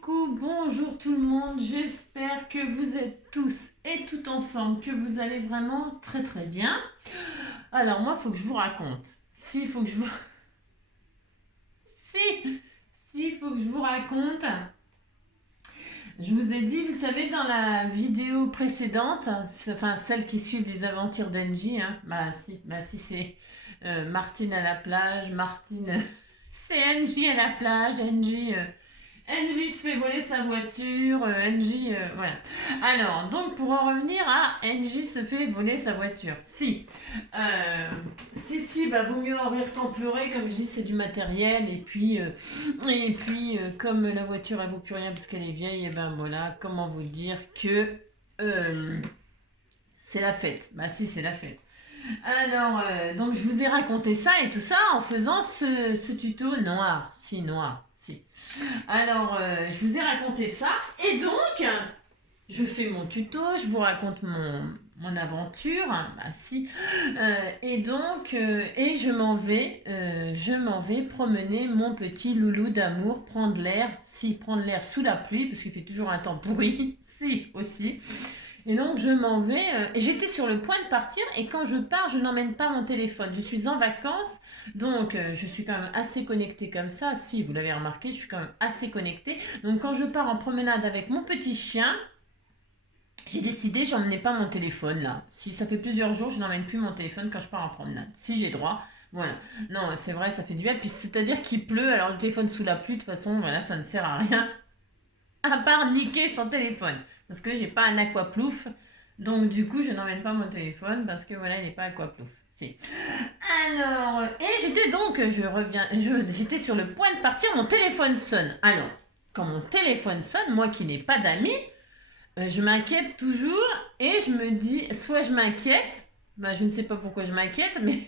Coucou, bonjour tout le monde, j'espère que vous êtes tous et toutes en forme, que vous allez vraiment très très bien. Alors moi, il faut que je vous raconte. Si, il faut que je vous... Si, il faut que je vous raconte. Je vous ai dit, vous savez, dans la vidéo précédente, enfin celle qui suit les aventures d'Angie, hein, bah si c'est Martine à la plage, Martine... C'est Angie à la plage, Angie se fait voler sa voiture, Angie, voilà. Alors, donc pour en revenir à Angie se fait voler sa voiture. Si, bah vaut mieux en rire qu'en pleurer, comme je dis, c'est du matériel, et puis comme la voiture elle vaut plus rien parce qu'elle est vieille, et ben voilà, comment vous dire que c'est la fête. Bah si, c'est la fête. Alors, donc je vous ai raconté ça et tout ça en faisant ce tuto noir. Si, noir, si. Alors, je vous ai raconté ça. Et donc, je fais mon tuto, je vous raconte mon aventure. Bah si. Et je m'en vais promener mon petit loulou d'amour, prendre l'air. Si, prendre l'air sous la pluie, parce qu'il fait toujours un temps pourri. Si, aussi. Et donc je m'en vais, et j'étais sur le point de partir, et quand je pars, je n'emmène pas mon téléphone. Je suis en vacances, donc je suis quand même assez connectée comme ça. Si, vous l'avez remarqué, je suis quand même assez connectée. Donc quand je pars en promenade avec mon petit chien, j'ai décidé, j'emmenais pas mon téléphone là. Si ça fait plusieurs jours, je n'emmène plus mon téléphone quand je pars en promenade. Si j'ai droit, voilà. Non, c'est vrai, ça fait du bien. Puis c'est-à-dire qu'il pleut, alors le téléphone sous la pluie, de toute façon, voilà, ça ne sert à rien. À part niquer son téléphone. Parce que j'ai pas un aquaplouf. Donc du coup, je n'emmène pas mon téléphone parce que voilà, il n'est pas aquaplouf. Si. Alors, et j'étais donc, j'étais sur le point de partir, mon téléphone sonne. Alors, quand mon téléphone sonne, moi qui n'ai pas d'amis, je m'inquiète toujours et je me dis, soit je m'inquiète, bah, je ne sais pas pourquoi je m'inquiète, mais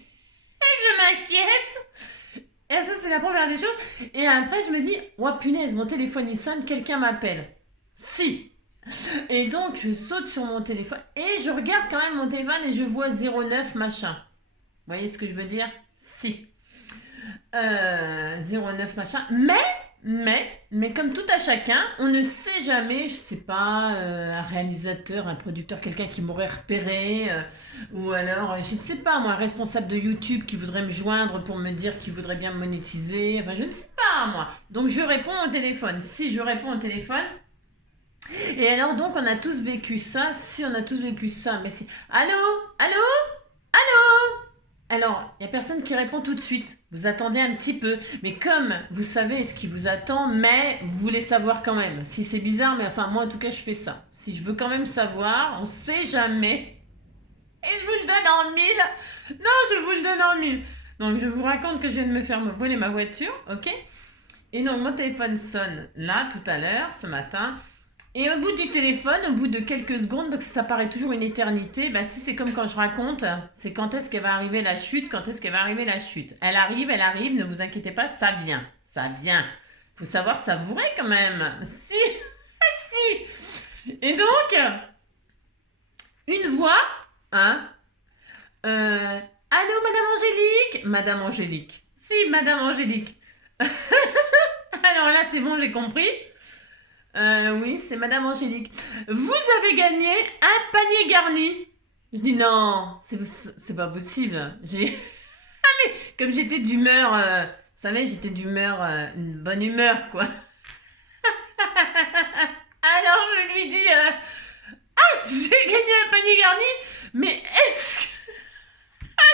je m'inquiète. Et ça, c'est la première des choses. Et après, je me dis, oh punaise, mon téléphone il sonne, quelqu'un m'appelle. Si. Et donc, je saute sur mon téléphone et je regarde quand même mon téléphone et je vois 09 machin. Vous voyez ce que je veux dire? Si. 09 machin. Mais comme tout à chacun, on ne sait jamais, je sais pas, un réalisateur, un producteur, quelqu'un qui m'aurait repéré, ou alors, je ne sais pas, moi, un responsable de YouTube qui voudrait me joindre pour me dire qu'il voudrait bien me monétiser, enfin, je ne sais pas, moi. Donc, je réponds au téléphone. Si je réponds au téléphone, et alors, donc, on a tous vécu ça. Si on a tous vécu ça, mais c'est... Allô? Allô? Allô? Alors, il n'y a personne qui répond tout de suite. Vous attendez un petit peu. Mais comme vous savez ce qui vous attend, mais vous voulez savoir quand même. Si c'est bizarre, mais enfin, moi en tout cas, je fais ça. Si je veux quand même savoir, on sait jamais. Et je vous le donne en mille. Non, je vous le donne en mille. Donc, je vous raconte que je viens de me faire voler ma voiture, ok? Et donc, mon téléphone sonne là, tout à l'heure, ce matin. Et au bout du téléphone, au bout de quelques secondes, parce que ça paraît toujours une éternité, bah si c'est comme quand je raconte, c'est quand est-ce qu'elle va arriver la chute, quand est-ce qu'elle va arriver la chute. Elle arrive, ne vous inquiétez pas, ça vient, ça vient. Faut savoir savourer quand même. Si, si. Et donc, une voix, hein, allô Madame Angélique? Madame Angélique. Si, Madame Angélique. Alors là, c'est bon, j'ai compris. Oui, c'est Madame Angélique. Vous avez gagné un panier garni. Je dis non, c'est pas possible. Comme j'étais d'humeur, vous savez, j'étais d'humeur, une bonne humeur, quoi. Alors je lui dis, j'ai gagné un panier garni, mais est-ce que...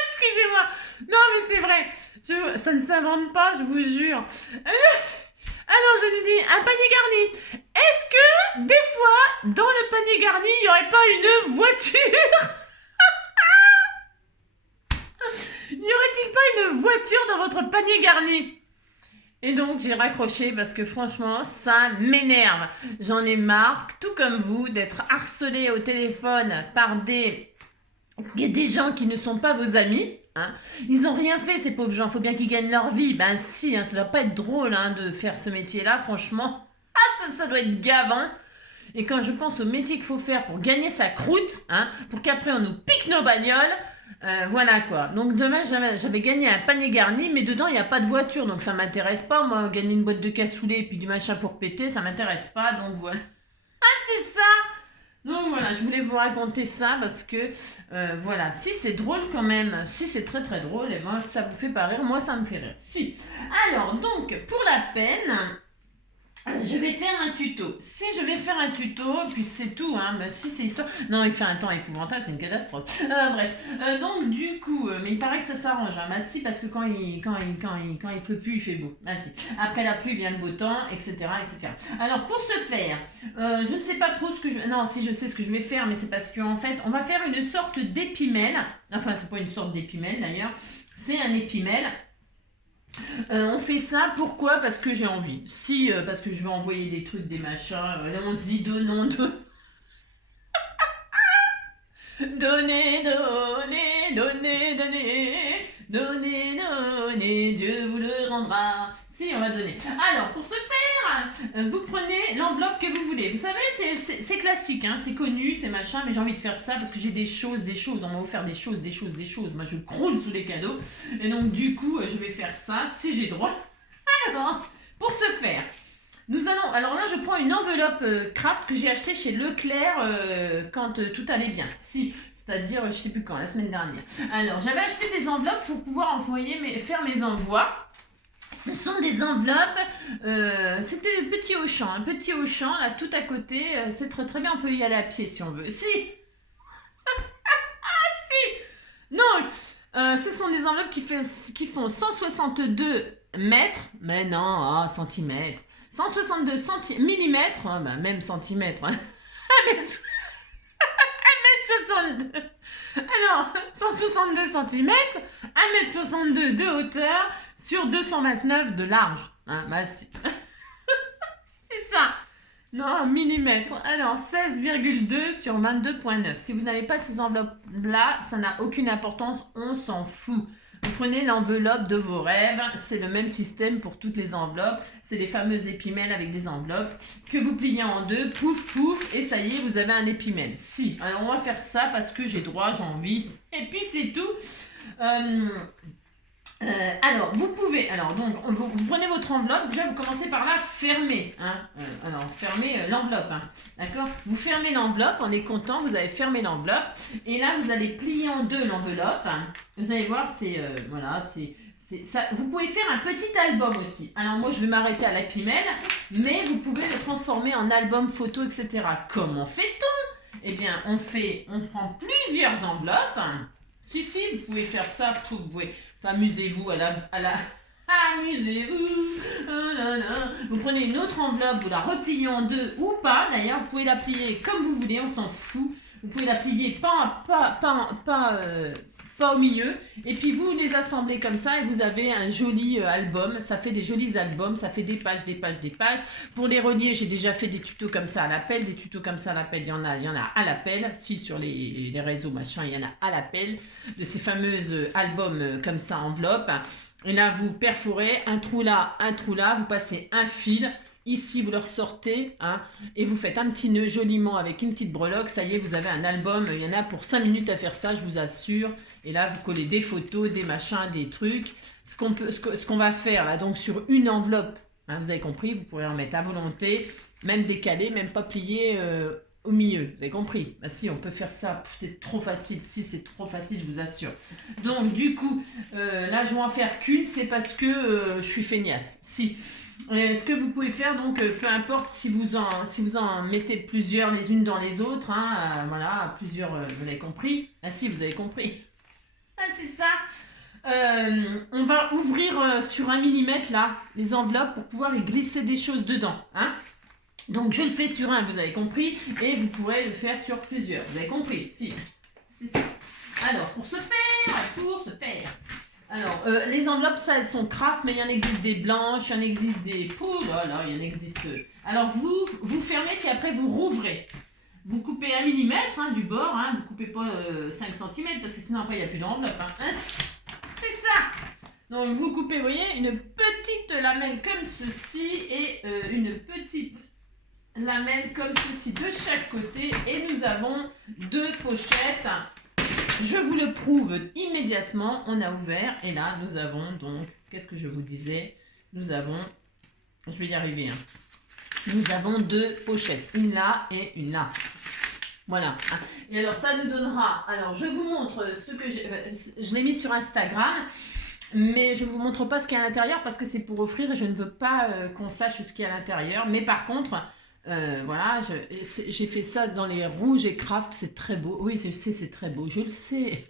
Excusez-moi. Non, mais c'est vrai. Ça ne s'invente pas, je vous jure. Alors je lui dis, un panier garni. Est-ce que, des fois, dans le panier garni, il n'y aurait pas une voiture? N'y aurait-il pas une voiture dans votre panier garni? Et donc j'ai raccroché parce que franchement, ça m'énerve. J'en ai marre, tout comme vous, d'être harcelé au téléphone par des gens qui ne sont pas vos amis. Hein. Ils n'ont rien fait, ces pauvres gens. Il faut bien qu'ils gagnent leur vie. Ben si, hein, ça ne doit pas être drôle hein, de faire ce métier-là, franchement. Ah, ça doit être gavant. Et quand je pense au métier qu'il faut faire pour gagner sa croûte, hein, pour qu'après on nous pique nos bagnoles, Voilà quoi. Donc demain, j'avais gagné un panier garni, mais dedans, il n'y a pas de voiture, donc ça m'intéresse pas. Moi, gagner une boîte de cassoulet et puis du machin pour péter, ça m'intéresse pas, donc voilà. C'est ça! Donc voilà, je voulais vous raconter ça parce que, voilà, si c'est drôle quand même, si c'est très très drôle, et moi, ça vous fait pas rire, moi, ça me fait rire. Si. Alors, donc, pour la peine... je vais faire un tuto. Si je vais faire un tuto, puis c'est tout, hein. Mais si c'est histoire. Non, il fait un temps épouvantable, c'est une catastrophe. Bref. Donc, du coup, mais il paraît que ça s'arrange. Hein. Bah, si, parce que quand il pleut plus, il fait beau. Bah, si. Après la pluie vient le beau temps, etc., etc. Alors, pour ce faire, je ne sais pas trop ce que je. Non, si je sais ce que je vais faire, mais c'est parce qu'en fait, on va faire une sorte d'épimèle. Enfin, c'est pas une sorte d'épimèle d'ailleurs. C'est un épimèle. On fait ça, pourquoi? Parce que j'ai envie. Si, parce que je vais envoyer des trucs, des machins, on se dit donnons, donnez, donnez, donnez, donnez, donnez, donnez, Dieu vous le rendra. Si, on va donner. Alors, pour ce faire, vous prenez l'enveloppe que vous voulez. Vous savez, c'est classique, hein, c'est connu, c'est machin, mais j'ai envie de faire ça parce que j'ai des choses. On m'a offert des choses. Moi, je croule sous les cadeaux. Et donc, du coup, je vais faire ça si j'ai droit. Alors, pour ce faire, nous allons. Alors là, je prends une enveloppe craft que j'ai achetée chez Leclerc quand tout allait bien. Si, c'est-à-dire, je sais plus quand, la semaine dernière. Alors, j'avais acheté des enveloppes pour pouvoir faire mes envois. Ce sont des enveloppes, c'était petit Auchan, là, tout à côté. C'est très très bien, on peut y aller à pied si on veut. Si. Non, ce sont des enveloppes qui font 162 mètres, mais non, centimètres. 162 millimètres, même centimètres. Hein. 1m62. Alors, 162 centimètres, 1m62 de hauteur sur 229 de large. Hein, c'est ça. Non, millimètres. Alors, 16,2 sur 22,9. Si vous n'avez pas ces enveloppes-là, ça n'a aucune importance, on s'en fout. Vous prenez l'enveloppe de vos rêves, c'est le même système pour toutes les enveloppes. C'est les fameux épimèles avec des enveloppes que vous pliez en deux, pouf, pouf, et ça y est, vous avez un épimèle. Si, alors on va faire ça parce que j'ai droit, j'ai envie, et puis c'est tout. Alors, vous pouvez, donc, vous prenez votre enveloppe, déjà vous commencez par la fermer. Hein, alors, fermez l'enveloppe, hein, d'accord? Vous fermez l'enveloppe, on est content, vous avez fermé l'enveloppe. Et là, vous allez plier en deux l'enveloppe. Hein, vous allez voir, voilà, ça. Vous pouvez faire un petit album aussi. Alors, moi, je vais m'arrêter à l'épimèle, mais vous pouvez le transformer en album photo, etc. Comment fait-on? Eh bien, on prend plusieurs enveloppes. Si, vous pouvez faire ça, vous pouvez... Amusez-vous Amusez-vous. Vous prenez une autre enveloppe, vous la repliez en deux ou pas. D'ailleurs, vous pouvez la plier comme vous voulez, on s'en fout. Vous pouvez la plier pas au milieu. Et puis vous les assemblez comme ça et vous avez un joli album. Ça fait des jolis albums, ça fait des pages. Pour les relier, j'ai déjà fait des tutos comme ça à l'appel. Des tutos comme ça à l'appel, il y en a à l'appel. Si sur les réseaux machin, il y en a à l'appel. De ces fameuses albums comme ça, enveloppe. Et là, vous perforez un trou là, vous passez un fil. Ici, vous le ressortez, hein, et vous faites un petit nœud joliment avec une petite breloque. Ça y est, vous avez un album. Il y en a pour 5 minutes à faire ça, je vous assure. Et là, vous collez des photos, des machins, des trucs. Ce qu'on va faire là, donc sur une enveloppe, hein, vous avez compris, vous pourrez en mettre à volonté, même décalé, même pas plié au milieu. Vous avez compris? Bah si, on peut faire ça. C'est trop facile. Si, c'est trop facile, je vous assure. Donc, du coup, là, je vais en faire qu'une. C'est parce que je suis feignasse. Si. Ce que vous pouvez faire, donc, peu importe si vous en mettez plusieurs les unes dans les autres, hein, voilà, plusieurs, vous avez compris? Ah si, vous avez compris. Ah, c'est ça. On va ouvrir sur 1 millimètre, là, les enveloppes pour pouvoir y glisser des choses dedans, hein. Donc, je le fais sur un, vous avez compris, et vous pourrez le faire sur plusieurs, vous avez compris? Si, c'est ça. Alors, pour ce faire... Alors, les enveloppes, ça, elles sont craft, mais il y en existe des blanches, il y en existe des... Oh là là, il y en existe... Alors, vous fermez, puis après, vous rouvrez. Vous coupez 1 millimètre du bord, hein, vous coupez pas 5 cm, parce que sinon, après, il n'y a plus d'enveloppe. Hein. C'est ça. Donc, vous coupez, vous voyez, une petite lamelle comme ceci, et une petite lamelle comme ceci de chaque côté. Et nous avons 2 pochettes je vous le prouve immédiatement. On a ouvert et là, nous avons donc, qu'est-ce que je vous disais? Nous avons, je vais y arriver, hein. Nous avons 2 pochettes, une là et une là. Voilà. Et alors, ça nous donnera... Alors, je vous montre ce que j'ai... Je l'ai mis sur Instagram, mais je ne vous montre pas ce qu'il y a à l'intérieur parce que c'est pour offrir et je ne veux pas qu'on sache ce qu'il y a à l'intérieur. Mais par contre, voilà, j'ai fait ça dans les rouges et craft. C'est très beau. Oui, je sais, c'est très beau. Je le sais.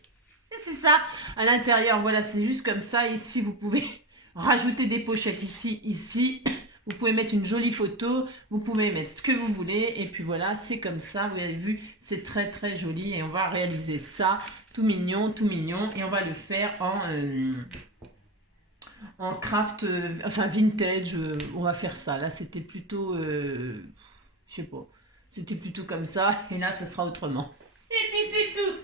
C'est ça. À l'intérieur, voilà, c'est juste comme ça. Ici, vous pouvez rajouter des pochettes. Ici, ici. Vous pouvez mettre une jolie photo, vous pouvez mettre ce que vous voulez, et puis voilà, c'est comme ça, vous avez vu, c'est très très joli, et on va réaliser ça, tout mignon, et on va le faire en craft, enfin vintage, on va faire ça, là c'était plutôt, je sais pas, c'était plutôt comme ça, et là ça sera autrement. Et puis c'est tout,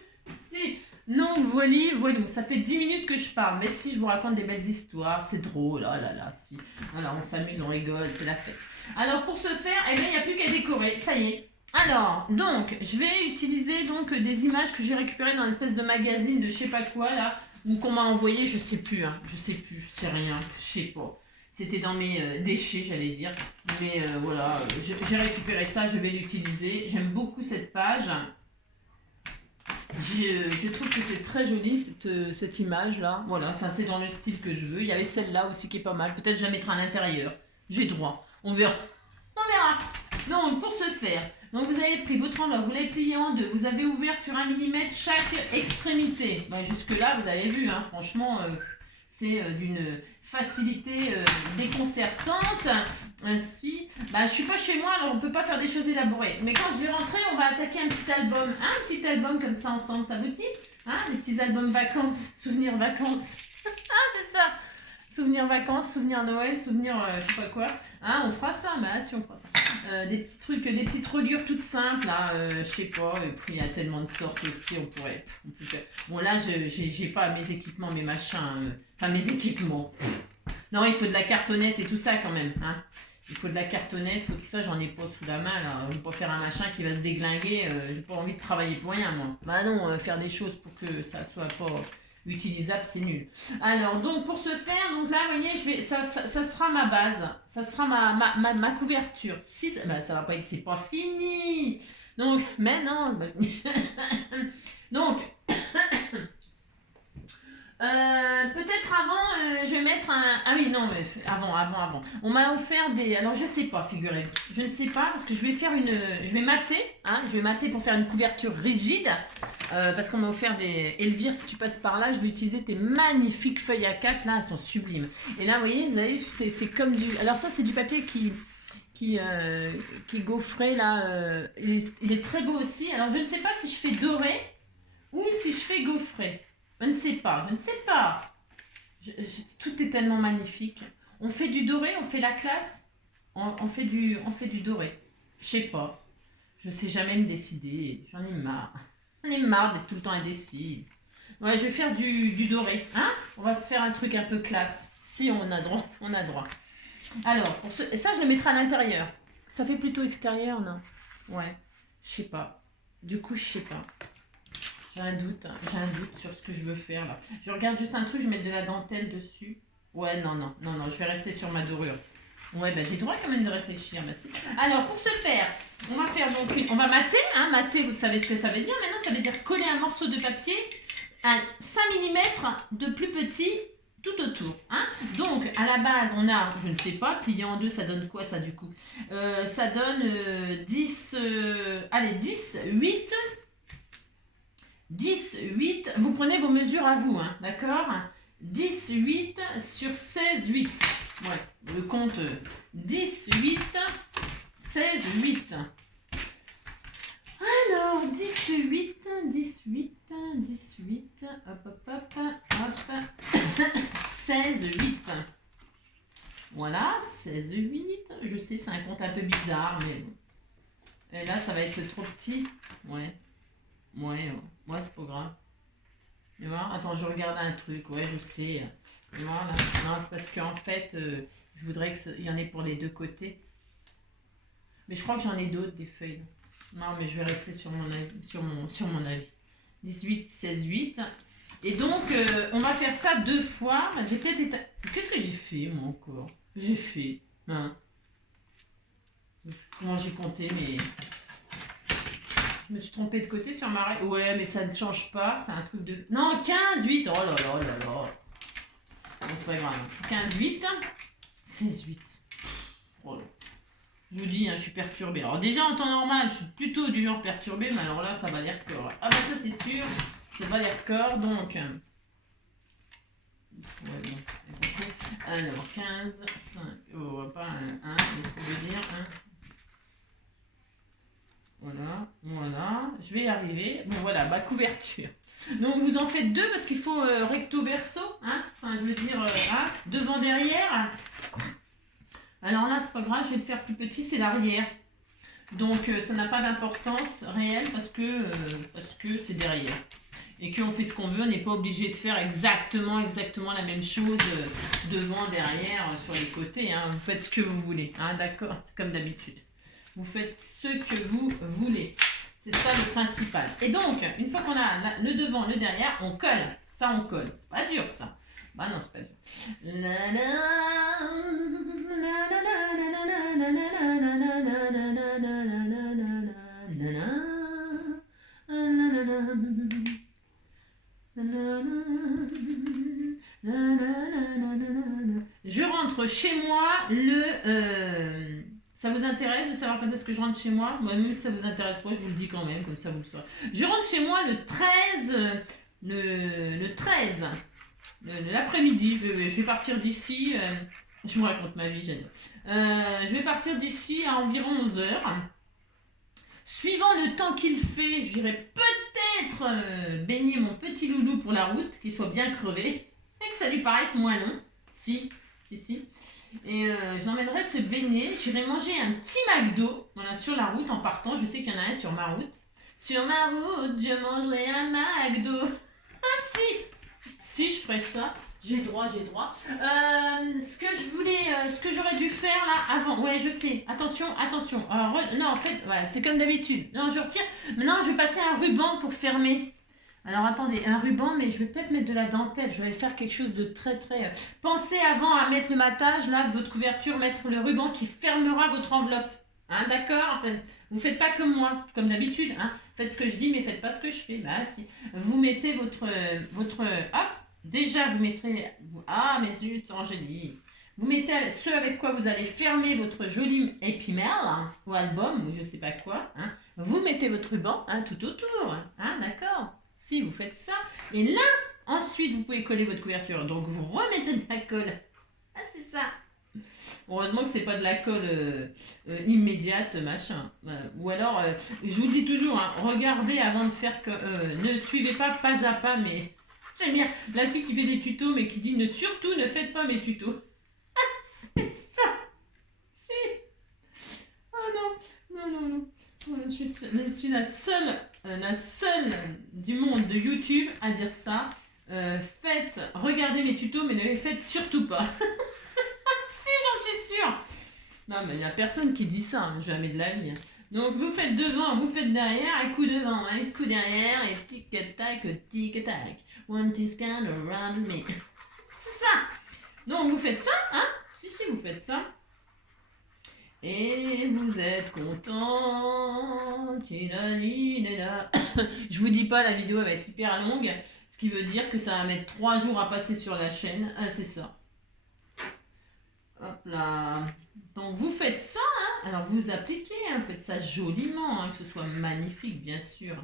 si... Non, voilà, ça fait 10 minutes que je parle, mais si je vous raconte des belles histoires, c'est drôle, oh là là, si. Alors on s'amuse, on rigole, c'est la fête. Alors pour ce faire, eh bien, il n'y a plus qu'à décorer, ça y est. Alors, donc, je vais utiliser donc des images que j'ai récupérées dans une espèce de magazine de je sais pas quoi, là, ou qu'on m'a envoyé, je sais plus, hein, je sais rien, je sais pas. C'était dans mes déchets, j'allais dire. Mais voilà, j'ai récupéré ça, je vais l'utiliser. J'aime beaucoup cette page. Je trouve que c'est très joli cette image là, voilà, enfin c'est dans le style que je veux. Il y avait celle-là aussi qui est pas mal, peut-être je la mettrai à l'intérieur, j'ai droit, on verra. Donc pour ce faire, donc vous avez pris votre enveloppe, vous l'avez plié en deux, vous avez ouvert sur 1 mm chaque extrémité. Jusque là vous avez vu, hein, franchement c'est d'une facilité déconcertante. Ainsi, je suis pas chez moi, alors on peut pas faire des choses élaborées. Mais quand je vais rentrer, on va attaquer un petit album comme ça ensemble, ça vous dit, hein, des petits albums vacances, souvenirs vacances. Ah, c'est ça. Souvenirs vacances, souvenirs Noël, souvenirs je sais pas quoi. Hein, on fera ça, si on fera ça. Des petits trucs, des petites reliures toutes simples, là, je sais pas. Et puis il y a tellement de sortes aussi, on pourrait faire. Bon là, j'ai pas mes équipements, mes machins, enfin mes équipements. Non, il faut de la cartonnette et tout ça quand même, hein. Il faut de la cartonnette, il faut tout ça, j'en ai pas sous la main là. Je vais pas faire un machin qui va se déglinguer, j'ai pas envie de travailler pour rien moi. Bah non, faire des choses pour que ça soit pas utilisable, c'est nul. Alors donc pour ce faire, donc là vous voyez, ça sera ma base, ça sera ma couverture. Si ça va pas être, c'est pas fini. Donc maintenant, donc peut-être avant, je vais mettre un... Ah oui, non, mais avant. On m'a offert des... Alors, je sais pas, figurez-vous. Je ne sais pas, parce que je vais faire une... Je vais mater, hein, pour faire une couverture rigide. Parce qu'on m'a offert des... Elvire, si tu passes par là, je vais utiliser tes magnifiques feuilles A4. Là, elles sont sublimes. Et là, vous voyez, c'est comme du... Alors ça, c'est du papier qui est gaufré, là. Il est très beau aussi. Alors, je ne sais pas si je fais doré ou si je fais gaufré. Je ne sais pas. Tout est tellement magnifique. On fait du doré, on fait la classe, on fait du doré. Je sais pas. Je sais jamais me décider. J'en ai marre. J'en ai marre d'être tout le temps indécise. Ouais, je vais faire du doré. Hein? On va se faire un truc un peu classe. Si on a droit, on a droit. Alors, ça, je le mettrai à l'intérieur. Ça fait plutôt extérieur, non? Ouais, je sais pas. Du coup, je sais pas. J'ai un doute sur ce que je veux faire là. Je regarde juste un truc, je vais mettre de la dentelle dessus. Ouais, non, je vais rester sur ma dorure. Ouais, j'ai le droit quand même de réfléchir. Alors, pour ce faire, on va faire donc, on va mater. Hein, mater, vous savez ce que ça veut dire. Maintenant, ça veut dire coller un morceau de papier à 5 mm de plus petit tout autour. Hein. Donc, à la base, on a, je ne sais pas, plié en deux, ça donne quoi ça du coup? Ça donne 10, 8. 10, 8, vous prenez vos mesures à vous, hein, d'accord? 10, 8 sur 16, 8. Ouais, le compte 10, 8, 16, 8. Alors, 10, 8, 10, 8, 10, 8, hop, 16, 8. Voilà, 16, 8. Je sais, c'est un compte un peu bizarre, mais bon. Et là, ça va être trop petit. Ouais, c'est pas grave. Tu vois, attends, je regarde un truc, ouais, je sais. Voilà. Non, c'est parce qu'en fait, je voudrais qu'il y en ait pour les deux côtés. Mais je crois que j'en ai d'autres, des feuilles. Non, mais je vais rester sur mon avis. Sur mon avis. 18, 16, 8. Et donc, on va faire ça 2 fois. J'ai peut-être été... Qu'est-ce que j'ai fait, moi, encore? J'ai fait... Hein. Comment j'ai compté, mais... Je me suis trompée de côté sur ma règle. Ouais, mais ça ne change pas. C'est un truc de... Non, 15, 8. Oh là là là là. Bon, c'est pas grave. 15, 8. 16, 8. Oh là. Je vous dis, hein, je suis perturbée. Alors déjà, en temps normal, je suis plutôt du genre perturbée. Mais alors là, ça va dire corps. Ah bah ça, c'est sûr. Ça va dire corps, donc... Ouais, bon. Alors, 15, 5. Oh, pas un 1. Qu'est-ce que je veux dire 1. Voilà, voilà, je vais y arriver. Bon voilà, ma couverture. Donc vous en faites 2 parce qu'il faut recto verso, hein. Enfin, je veux dire, hein, devant, derrière. Alors là, c'est pas grave, je vais le faire plus petit, c'est l'arrière. Donc ça n'a pas d'importance réelle parce que c'est derrière. Et qu'on fait ce qu'on veut, on n'est pas obligé de faire exactement la même chose devant, derrière, sur les côtés. Hein. Vous faites ce que vous voulez, hein, d'accord? C'est comme d'habitude. Vous faites ce que vous voulez. C'est ça le principal. Et donc, une fois qu'on a le devant, le derrière, on colle. Ça, on colle. C'est pas dur, ça. Bah non, c'est pas dur. Je rentre chez moi ça vous intéresse de savoir quand est-ce que je rentre chez moi? Moi, même si ça vous intéresse pas, je vous le dis quand même, comme ça vous le saurez. Je rentre chez moi le 13, le 13, l'après-midi. Je vais partir d'ici. Je vous raconte ma vie, j'adore. Je vais partir d'ici à environ 11 heures. Suivant le temps qu'il fait, j'irai peut-être baigner mon petit loulou pour la route, qu'il soit bien crevé, et que ça lui paraisse moins long. Si. Et je l'emmènerai se baigner. J'irai manger un petit McDo, voilà, sur la route en partant. Je sais qu'il y en a un sur ma route. Sur ma route, je mangerai un McDo. Ah si, je ferai ça. J'ai droit. Ce que j'aurais dû faire là avant. Ouais, je sais. Attention. Alors, non, en fait, ouais, c'est comme d'habitude. Non, je retire. Maintenant, je vais passer un ruban pour fermer. Alors attendez, un ruban, mais je vais peut-être mettre de la dentelle. Je vais faire quelque chose de très très... Pensez avant à mettre le matage là de votre couverture, mettre le ruban qui fermera votre enveloppe. Hein, d'accord? Vous faites pas comme moi, comme d'habitude. Hein. Faites ce que je dis, mais faites pas ce que je fais. Bah si. Vous mettez votre... Hop, déjà vous mettrez... Ah mais zut, Angélie. Vous mettez ce avec quoi vous allez fermer votre joli épimètre, hein, ou album, ou je sais pas quoi. Hein. Vous mettez votre ruban hein, tout autour. Hein, d'accord? Si vous faites ça, et là, ensuite, vous pouvez coller votre couverture. Donc, vous remettez de la colle. Ah, c'est ça. Heureusement que c'est pas de la colle immédiate, machin. Ou alors, je vous dis toujours, hein, regardez avant de faire que... ne suivez pas à pas, mais... J'aime bien la fille qui fait des tutos, mais qui dit surtout ne faites pas mes tutos. Ah, c'est ça. Si. Oh non. Je suis la seule du monde de YouTube à dire ça. Regardez mes tutos, mais ne les faites surtout pas. Si, j'en suis sûre. Non, mais il n'y a personne qui dit ça, hein, jamais de la vie. Hein. Donc, vous faites devant, vous faites derrière, un coup devant, un coup derrière, et tic-tac. One tiscan around me. C'est ça. Donc, vous faites ça, hein? Si, vous faites ça. Et vous êtes content. Je vous dis pas, la vidéo va être hyper longue, ce qui veut dire que ça va mettre 3 jours à passer sur la chaîne. Ah, c'est ça. Hop là. Donc vous faites ça, hein. Alors vous appliquez, hein. Vous faites ça joliment, hein, que ce soit magnifique, bien sûr.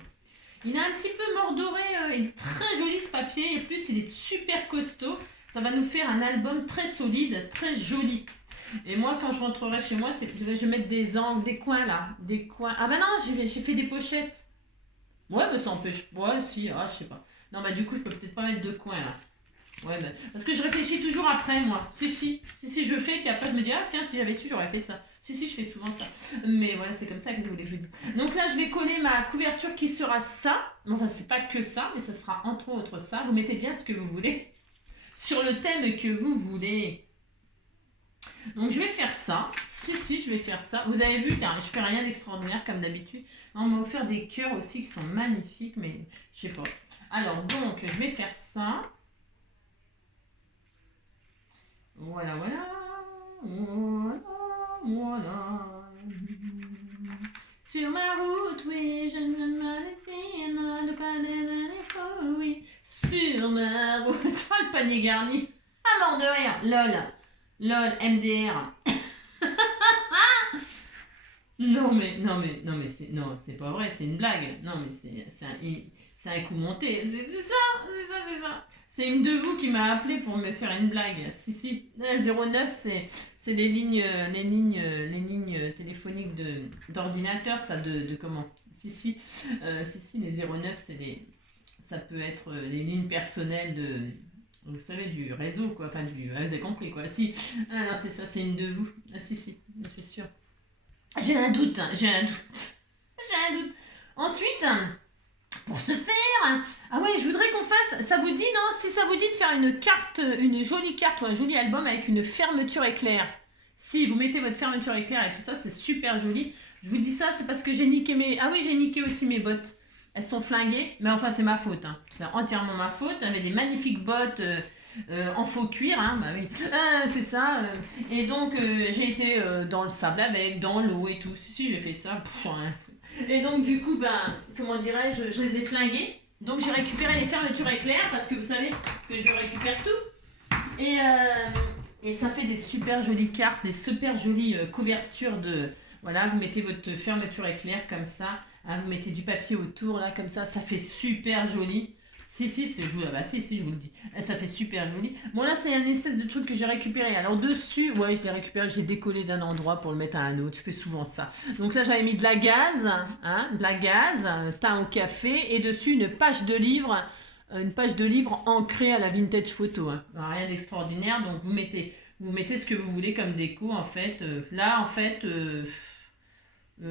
Il est un petit peu mordoré, il est très joli ce papier, et plus il est super costaud. Ça va nous faire un album très solide, très joli. Et moi, quand je rentrerai chez moi, je vais mettre des angles, des coins là. Des coins. Ah bah non, j'ai fait des pochettes. Ouais, mais ça empêche. Ouais, si, je sais pas. Non, bah du coup, je peux peut-être pas mettre de coins là. Ouais, bah, parce que je réfléchis toujours après, moi. Si, je le fais, puis après, je me dis, ah tiens, si j'avais su, j'aurais fait ça. Si, je fais souvent ça. Mais voilà, c'est comme ça que vous voulez que je dise. Donc là, je vais coller ma couverture qui sera ça. Enfin, c'est pas que ça, mais ça sera entre autres ça. Vous mettez bien ce que vous voulez. Sur le thème que vous voulez. Donc je vais faire ça. Si, je vais faire ça. Vous avez vu, je fais rien d'extraordinaire comme d'habitude. On m'a offert des cœurs aussi qui sont magnifiques, mais je sais pas. Alors donc, je vais faire ça. Voilà, voilà. Voilà, voilà. Sur ma route, oui, je ne m'arrête pas de oui. Sur ma route. Oh, le panier garni. Ah, mort de rire. LOL. LOL, MDR. Non, mais c'est pas vrai, c'est une blague. Non, mais c'est un coup monté. C'est ça. C'est une de vous qui m'a appelé pour me faire une blague. Si. 09, c'est les lignes téléphoniques d'ordinateur, ça, de comment? Si, les 09, ça peut être les lignes personnelles vous savez, du réseau, quoi. Enfin, vous avez compris, quoi. Si, non, c'est ça, c'est une de vous. Si, je suis sûre. J'ai un doute. Ensuite, pour ce faire, ah ouais, je voudrais qu'on fasse, ça vous dit, non? Si ça vous dit de faire une carte, une jolie carte ou un joli album avec une fermeture éclair. Si vous mettez votre fermeture éclair et tout ça, c'est super joli. Je vous dis ça, c'est parce que j'ai niqué j'ai niqué aussi mes bottes. Elles sont flinguées, mais enfin c'est ma faute. C'est entièrement ma faute. J'avais des magnifiques bottes en faux cuir, bah oui, c'est ça. Et donc j'ai été dans le sable avec, dans l'eau et tout. Si, j'ai fait ça. Et donc du coup, comment dirais-je, je les ai flinguées. Donc j'ai récupéré les fermetures éclairs parce que vous savez que je récupère tout. Et ça fait des super jolies cartes, des super jolies couvertures de... Voilà, vous mettez votre fermeture éclair comme ça. Vous mettez du papier autour, là, comme ça. Ça fait super joli. Si, je vous le dis. Ça fait super joli. Bon, là, c'est une espèce de truc que j'ai récupéré. Alors, dessus, ouais, je l'ai récupéré. J'ai décollé d'un endroit pour le mettre à un autre. Je fais souvent ça. Donc là, j'avais mis de la gaze, thym au café. Et dessus, une page de livre ancrée à la vintage photo. Rien d'extraordinaire. Donc, vous mettez ce que vous voulez comme déco, en fait. Là, en fait...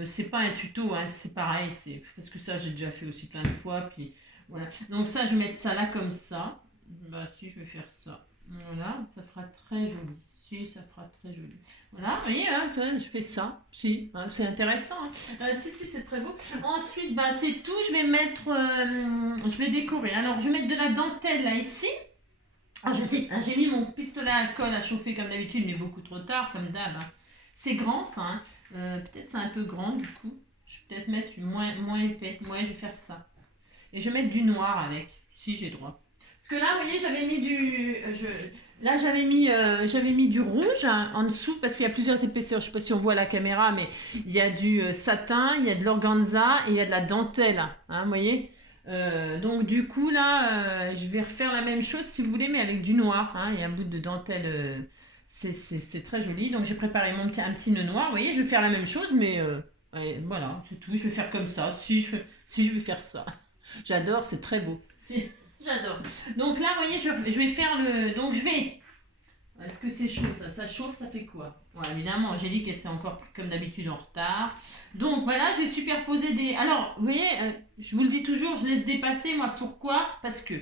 c'est pas un tuto, c'est pareil, parce que ça j'ai déjà fait aussi plein de fois, puis voilà. Donc ça, je vais mettre ça là comme ça. Si, je vais faire ça. Voilà, ça fera très joli. Si, ça fera très joli. Voilà, vous voyez, je fais ça. Si, c'est intéressant. Si, c'est très beau. Ensuite, c'est tout. Je vais mettre, je vais décorer. Alors, je vais mettre de la dentelle là ici. Je sais, j'ai mis mon pistolet à colle à chauffer comme d'habitude, mais beaucoup trop tard, comme d'hab. C'est grand ça. Peut-être c'est un peu grand du coup. Je vais peut-être mettre moins épais. Ouais, je vais faire ça. Et je vais mettre du noir avec, si j'ai droit. Parce que là, vous voyez, j'avais mis du rouge en dessous parce qu'il y a plusieurs épaisseurs. Je ne sais pas si on voit à la caméra, mais il y a du satin, il y a de l'organza et il y a de la dentelle. Vous voyez. Donc du coup là, je vais refaire la même chose si vous voulez, mais avec du noir. Il y a un bout de dentelle. C'est très joli. Donc j'ai préparé un petit nœud noir. Vous voyez, je vais faire la même chose, mais voilà, c'est tout. Je vais faire comme ça. Si je vais faire ça. J'adore, c'est très beau. Si, j'adore. Donc là, vous voyez, je vais faire le... Donc je vais... Est-ce que c'est chaud ça? Ça chauffe, ça fait quoi? Voilà, évidemment, j'ai dit que c'est encore comme d'habitude en retard. Donc voilà, je vais superposer des... Alors, vous voyez, je vous le dis toujours, je laisse dépasser, moi, pourquoi? Parce que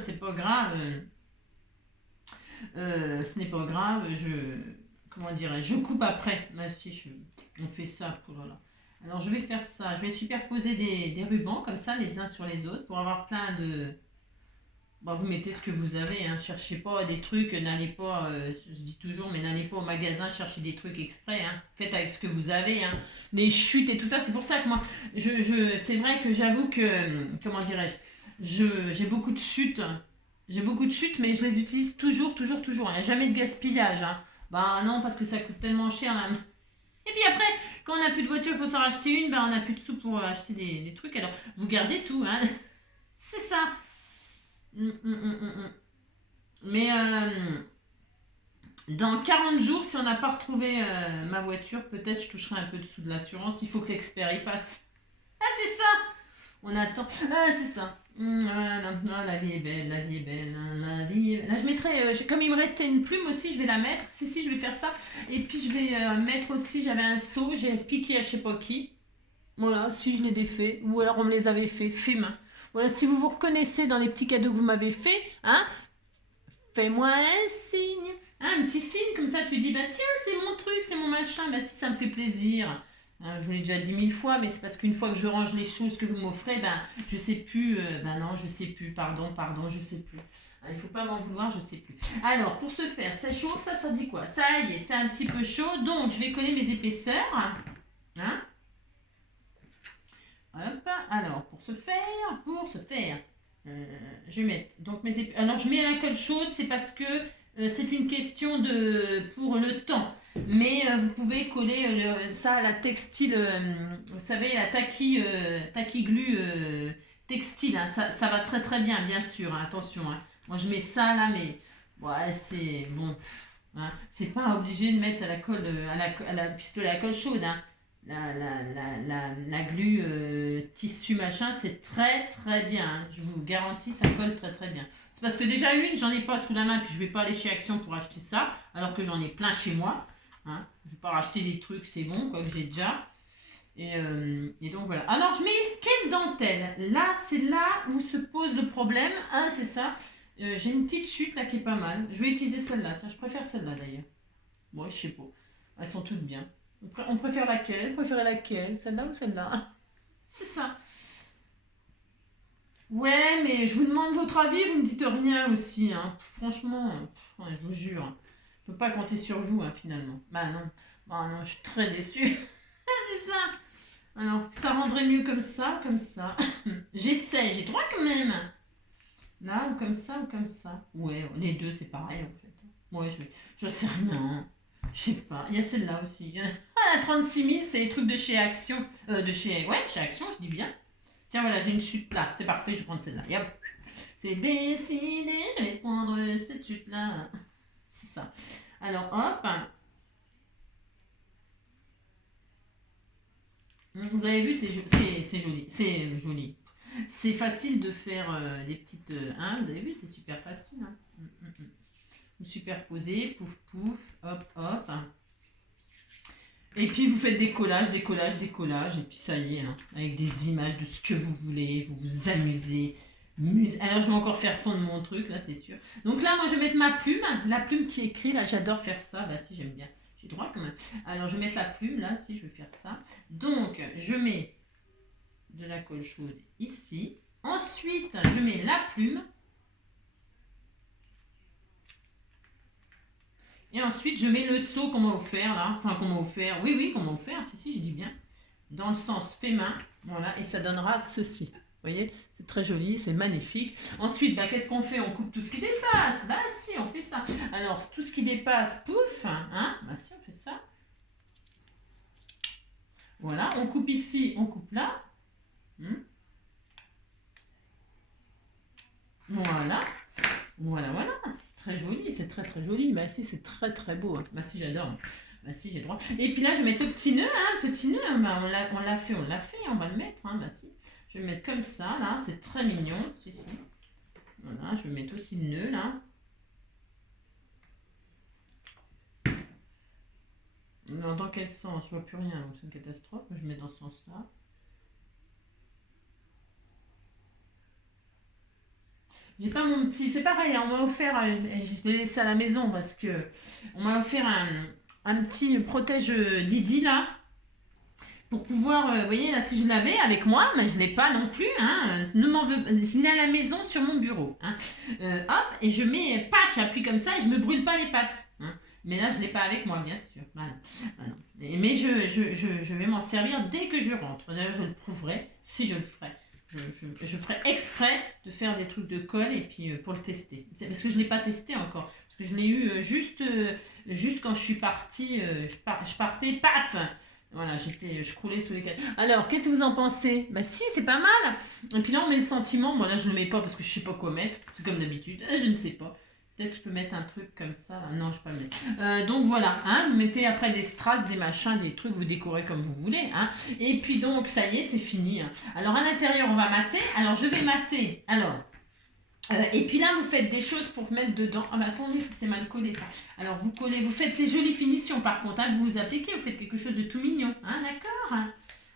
c'est pas grave. Ce n'est pas grave, comment dirais-je, je coupe après. Là, si on fait ça, voilà. Alors je vais faire ça, je vais superposer des rubans comme ça, les uns sur les autres, pour avoir plein de... vous mettez ce que vous avez, cherchez pas des trucs, n'allez pas, je dis toujours, mais n'allez pas au magasin chercher des trucs exprès, faites avec ce que vous avez, les chutes et tout ça, c'est pour ça que moi, c'est vrai que j'avoue que, comment dirais-je, j'ai beaucoup de chutes. J'ai beaucoup de chutes, mais je les utilise toujours. Il n'y a jamais de gaspillage. Non, parce que ça coûte tellement cher. Là. Et puis après, quand on n'a plus de voiture, il faut s'en racheter une. On n'a plus de sous pour acheter des trucs. Alors, vous gardez tout. C'est ça. Mais dans 40 jours, si on n'a pas retrouvé ma voiture, peut-être je toucherai un peu de sous de l'assurance. Il faut que l'expert y passe. C'est ça. On attend. C'est ça. La vie est belle, la vie est belle, la vie est belle. Là, je mettrai, comme il me restait une plume aussi, je vais la mettre. Si, je vais faire ça. Et puis, je vais mettre aussi, j'avais un seau, j'ai piqué à je sais pas qui. Voilà, si je l'ai défait. Ou alors, on me les avait fait main. Voilà, si vous vous reconnaissez dans les petits cadeaux que vous m'avez fait, fais-moi un signe. Un petit signe, comme ça tu dis, bah tiens, c'est mon truc, c'est mon machin, bah si, ça me fait plaisir. Je vous l'ai déjà dit 1000 fois, mais c'est parce qu'une fois que je range les choses que vous m'offrez, ben je sais plus, ben non, je sais plus, pardon, je sais plus. Il faut pas m'en vouloir, je sais plus. Alors, pour ce faire, ça chauffe, ça dit quoi? Ça y est, c'est un petit peu chaud, donc je vais coller mes épaisseurs. Hein? Hop, alors, pour ce faire, je vais mettre donc mes épaisseurs. Alors, je mets la colle chaude, c'est parce que c'est une question pour le temps. Mais vous pouvez coller ça à la textile, vous savez, la tacky glue textile. Hein, ça va très très bien sûr, hein, attention. Hein. Moi je mets ça là, mais ouais, c'est bon. Hein, c'est pas obligé de mettre à la colle, à la pistolet à colle chaude. Hein. La glue tissu machin, c'est très très bien. Hein. Je vous garantis, ça colle très très bien. C'est parce que déjà j'en ai pas sous la main, puis je vais pas aller chez Action pour acheter ça, alors que j'en ai plein chez moi. Hein. Je vais pas racheter des trucs, c'est bon, quoi que j'ai déjà. Et donc voilà. Alors je mets quelle dentelle? Là, c'est là où se pose le problème. Hein, c'est ça. J'ai une petite chute là qui est pas mal. Je vais utiliser celle-là. Tiens, je préfère celle-là d'ailleurs. Moi, je sais pas. Elles sont toutes bien. On préfère laquelle? Vous préférez laquelle? Celle-là ou celle-là? C'est ça. Ouais, mais je vous demande votre avis, vous me dites rien aussi. Hein. Franchement, ouais, je vous jure. Je peux pas compter sur vous hein, finalement. Bah non, je suis très déçue. C'est ça. Alors, ça rendrait mieux comme ça, comme ça. J'essaie, j'ai droit quand même. Là, ou comme ça, ou comme ça. Ouais, les deux, c'est pareil en fait. Ouais, je sais rien. Je sais pas. Il y a celle-là aussi. Ah, la 36 000, c'est les trucs de chez Action. Ouais, chez Action, je dis bien. Tiens, voilà, j'ai une chute là. C'est parfait, je vais prendre celle-là. Yep. C'est décidé, je vais prendre cette chute-là. C'est ça. Alors, hop. Vous avez vu, c'est joli. C'est joli. C'est facile de faire des petites... hein, vous avez vu, c'est super facile. Hein. Vous superposez, pouf, pouf, hop, hop. Et puis vous faites des collages, et puis ça y est, hein, avec des images de ce que vous voulez, vous vous amusez. Alors je vais encore faire fondre mon truc, là c'est sûr. Donc là, moi je vais mettre ma plume, la plume qui écrit, là j'adore faire ça, bah si j'aime bien. J'ai droit quand même. Alors je vais mettre la plume, là, si je vais faire ça. Donc je mets de la colle chaude ici. Ensuite, je mets la plume. Et ensuite, je mets le seau qu'on m'a offert là. Enfin, qu'on m'a offert. Oui, qu'on m'a offert. Si, je dis bien. Dans le sens fait main. Voilà. Et ça donnera ceci. Vous voyez, c'est très joli, c'est magnifique. Ensuite, bah, qu'est-ce qu'on fait? On coupe tout ce qui dépasse. Bah si, on fait ça. Alors, tout ce qui dépasse, pouf. Hein, bah si, on fait ça. Voilà, on coupe ici, on coupe là. Voilà. Voilà. Très joli, c'est très très joli. Bah si, c'est très très beau. Bah si, j'adore. Bah si, j'ai droit. Et puis là, je vais mettre le petit nœud, hein, petit nœud. Bah, on l'a fait, on va le mettre. Hein, bah si. Je vais le mettre comme ça, là, c'est très mignon. Si. Voilà, je vais mettre aussi le nœud, là. Dans quel sens? Je vois plus rien, donc c'est une catastrophe. Je mets dans ce sens-là. J'ai pas mon petit. C'est pareil, on m'a offert. Je l'ai laissé à la maison parce que on m'a offert un petit protège Didi là. Pour pouvoir, vous voyez, là, si je l'avais avec moi, mais je ne l'ai pas non plus, hein, ne m'en veux, il est à la maison sur mon bureau. Hein. Hop, et je mets, paf, j'appuie comme ça et je ne me brûle pas les pattes. Hein. Mais là, je ne l'ai pas avec moi, bien sûr. Voilà. Mais je vais m'en servir dès que je rentre. D'ailleurs, je le prouverai si je le ferai. Je ferai exprès de faire des trucs de colle et puis pour le tester. Parce que je ne l'ai pas testé encore. Parce que je l'ai eu juste quand je suis partie. Je partais, paf! Voilà, je croulais sous les cailloux. Alors, qu'est-ce que vous en pensez? Bah si, c'est pas mal. Et puis là, on met le sentiment. Bon, là, je ne le mets pas parce que je ne sais pas quoi mettre. C'est comme d'habitude. Je ne sais pas. Peut-être que je peux mettre un truc comme ça. Non, je ne vais pas le mettre. Donc voilà, hein, vous mettez après des strass, des machins, des trucs, vous décorez comme vous voulez. Hein. Et puis donc, ça y est, c'est fini. Hein. Alors à l'intérieur, on va mater. Alors je vais mater. Alors, et puis là, vous faites des choses pour mettre dedans. Ah bah attendez, c'est mal collé ça. Alors vous collez, vous faites les jolies finitions par contre. Hein, vous appliquez, vous faites quelque chose de tout mignon. Hein, d'accord?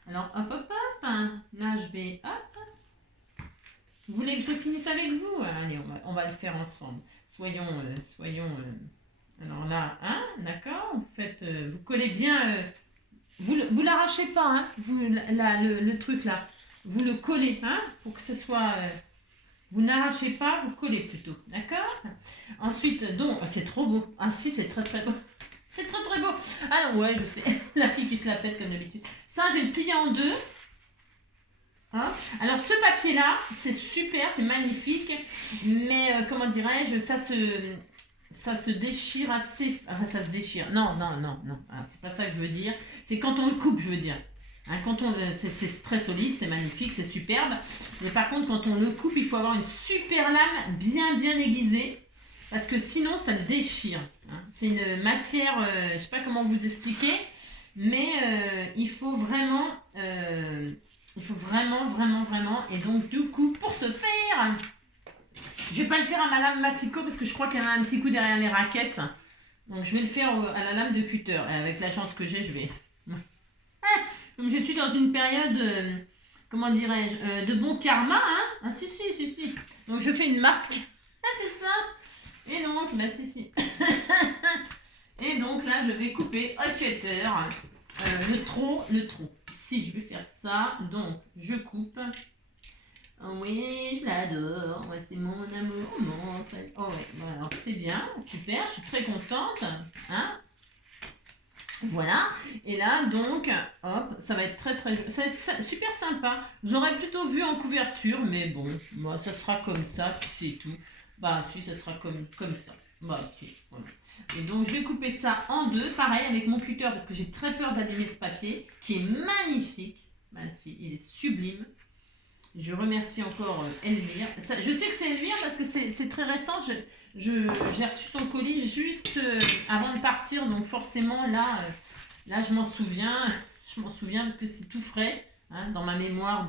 Alors hop, hop, hop. Hein. Là, je vais... Hop. Vous voulez que je le finisse avec vous? Allez, on va le faire ensemble. Alors là, hein, d'accord, vous faites, vous collez bien, vous l'arrachez pas, hein, le truc là, vous le collez, hein, pour que ce soit, vous n'arrachez pas, vous collez plutôt, d'accord. Ensuite, donc, c'est trop beau, ah si, c'est très très beau, c'est très très beau, ah ouais, je sais, la fille qui se la pète comme d'habitude. Ça, je vais le plier en deux. Hein. Alors ce papier là c'est super, c'est magnifique, mais comment dirais-je, ça se déchire assez, enfin ça se déchire, non, ah, c'est pas ça que je veux dire, c'est quand on le coupe, je veux dire, hein, c'est très solide, c'est magnifique, c'est superbe, mais par contre quand on le coupe, il faut avoir une super lame bien aiguisée, parce que sinon ça le déchire, hein. C'est une matière, je sais pas comment vous expliquer, mais il faut vraiment... vraiment. Et donc, du coup, pour ce faire, je vais pas le faire à ma lame massicot parce que je crois qu'elle a un petit coup derrière les raquettes. Donc, je vais le faire à la lame de cutter. Et avec la chance que j'ai, je vais. Comme je suis dans une période, comment dirais-je, de bon karma, hein. Ah, si. Donc, je fais une marque. Ah, c'est ça. Et donc, bah, si. Et donc, là, je vais couper au cutter le tronc. Si, je vais faire ça, donc je coupe. Oh oui, je l'adore. Ouais, c'est mon amour. En fait. Oh ouais, voilà, alors c'est bien, super, je suis très contente. Hein, voilà. Et là, donc, hop, ça va être ça va être super sympa. J'aurais plutôt vu en couverture, mais bon, moi, ça sera comme ça, puis c'est tout. Bah, si, ça sera comme ça. Bah, si, voilà. Et donc, je vais couper ça en deux, pareil, avec mon cutter, parce que j'ai très peur d'abîmer ce papier, qui est magnifique. Bah, si, il est sublime. Je remercie encore Elvire. Ça, je sais que c'est Elvire parce que c'est très récent. J'ai reçu son colis juste avant de partir, donc forcément, là je m'en souviens. Je m'en souviens parce que c'est tout frais, hein, dans ma mémoire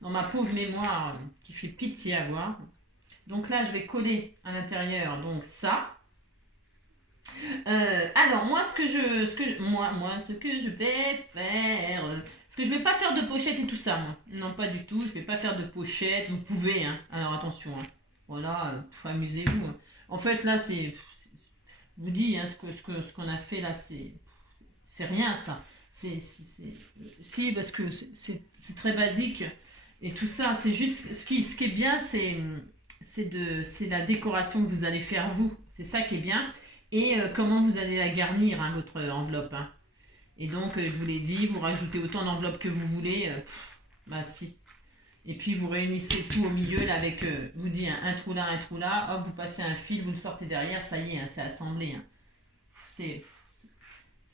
dans ma pauvre mémoire qui fait pitié à voir. Donc là, je vais coller à l'intérieur, donc ça. Alors moi, ce que je vais faire, parce que je vais pas faire de pochette et tout ça, moi. Non, pas du tout. Je vais pas faire de pochette. Vous pouvez, hein. Alors attention, hein. Voilà, amusez-vous. Hein. En fait, là, je vous dis, hein, ce qu'on a fait là, c'est rien ça. Si, parce que c'est très basique et tout ça. C'est juste ce qui est bien, c'est la décoration que vous allez faire vous. C'est ça qui est bien. Et comment vous allez la garnir, hein, votre enveloppe. Hein. Et donc, je vous l'ai dit, vous rajoutez autant d'enveloppes que vous voulez. Bah si. Et puis, vous réunissez tout au milieu là, avec, vous dites, hein, un trou là. Hop, vous passez un fil, vous le sortez derrière. Ça y est, hein, c'est assemblé. Hein.